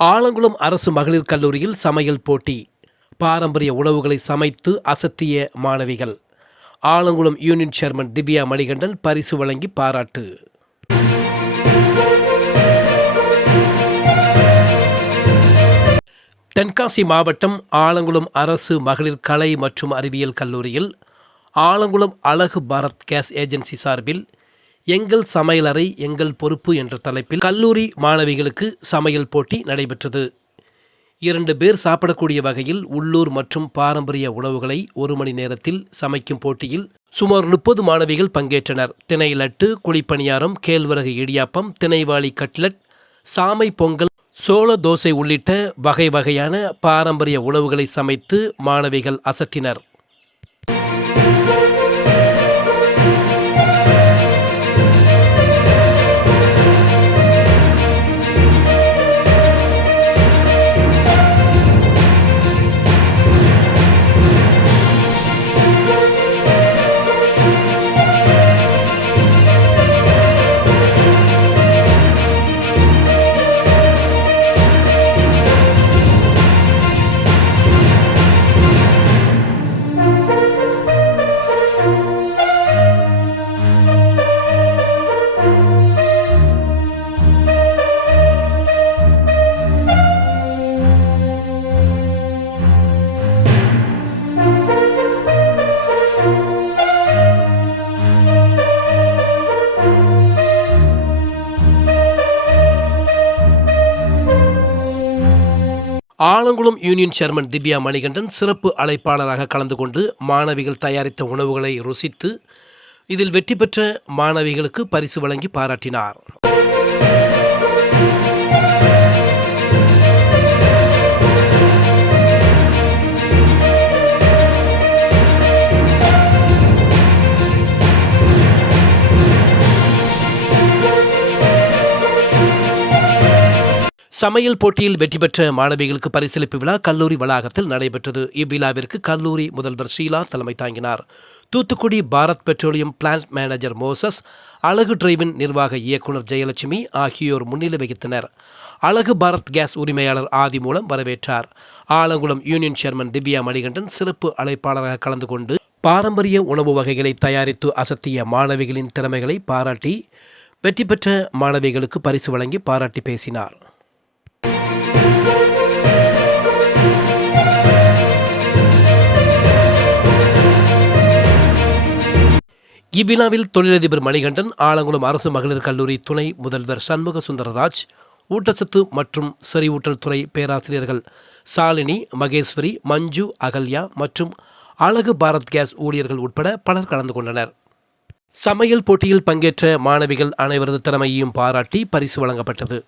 ஆலங்குளம் அரசு மகளிர் கல்லூரியில் சமையல் போட்டி. பாரம்பரிய உணவுகளை சமைத்து அசத்திய மாணவிகள். ஆலங்குளம் யூனியன் சேர்மன் திவ்யா மணிகண்டன் பரிசு வழங்கி பாராட்டு. தென்காசி மாவட்டம் ஆலங்குளம் அரசு மகளிர் கலை மற்றும் அறிவியல் கல்லூரியில் ஆலங்குளம் அழகு பாரத் கேஸ் ஏஜென்சி சார்பில் எங்கள் சமையலறை எங்கள் பொறுப்பு என்ற தலைப்பில் கல்லூரி மாணவிகளுக்கு சமையல் போட்டி நடைபெற்றது. இரண்டு பேர் சாப்பிடக்கூடிய வகையில் உள்ளூர் மற்றும் பாரம்பரிய உணவுகளை ஒரு மணி நேரத்தில் சமைக்கும் போட்டியில் சுமார் முப்பது மாணவிகள் பங்கேற்றனர். திணை லட்டு குழிப்பணியாரம் கேழ்வரகு இடியாப்பம் திணைவாளி கட்லட் சாமை பொங்கல் சோள தோசை உள்ளிட்ட வகை வகையான பாரம்பரிய உணவுகளை சமைத்து மாணவிகள் அசத்தினர் ஆலங்குளம் யூனியன் சேர்மன் திவ்யா மணிகண்டன் சிறப்பு அழைப்பாளராக கலந்து கொண்டு மாணவிகள் தயாரித்த உணவுகளை ருசித்து இதில் வெற்றி பெற்ற மாணவிகளுக்கு பரிசு வழங்கி பாராட்டினார். சமையல் போட்டியில் வெற்றி பெற்ற மாணவிகளுக்கு பரிசளிப்பு விழா கல்லூரி வளாகத்தில் நடைபெற்றது. இவ்விழாவிற்கு கல்லூரி முதல்வர் ஷீலா தலைமை தாங்கினார். Thoothukudi Bharat petroleum plant manager Moses Azhagu drive-in நிர்வாக இயக்குனர் ஜெயலட்சுமி ஆகியோர் முன்னிலை வகித்தனர். அழகு பாரத் கேஸ் உரிமையாளர் ஆதி மூலம் வரவேற்றார். ஆலங்குளம் யூனியன் சேர்மன் திவ்யா மணிகண்டன் சிறப்பு அழைப்பாளராக கலந்து கொண்டு பாரம்பரிய உணவு வகைகளை தயாரித்து அசத்திய மாணவிகளின் திறமைகளை பாராட்டி வெற்றி பெற்ற மாணவிகளுக்கு பரிசு வழங்கி பாராட்டி பேசினார். இவ்விழாவில் தொழிலதிபர் மணிகண்டன் ஆலங்குளம் அரசு மகளிர் கல்லூரி துணை முதல்வர் சண்முக சுந்தரராஜ் ஊட்டச்சத்து மற்றும் செறிவூட்டல் துறை பேராசிரியர்கள் சாலினி மகேஸ்வரி மஞ்சு அகல்யா மற்றும் அழகு பாரத் கேஸ் ஊழியர்கள் உட்பட பலர் கலந்து கொண்டனர். சமையல் போட்டியில் பங்கேற்ற மாணவிகள் அனைவரது திறமையையும் பாராட்டி பரிசு வழங்கப்பட்டது.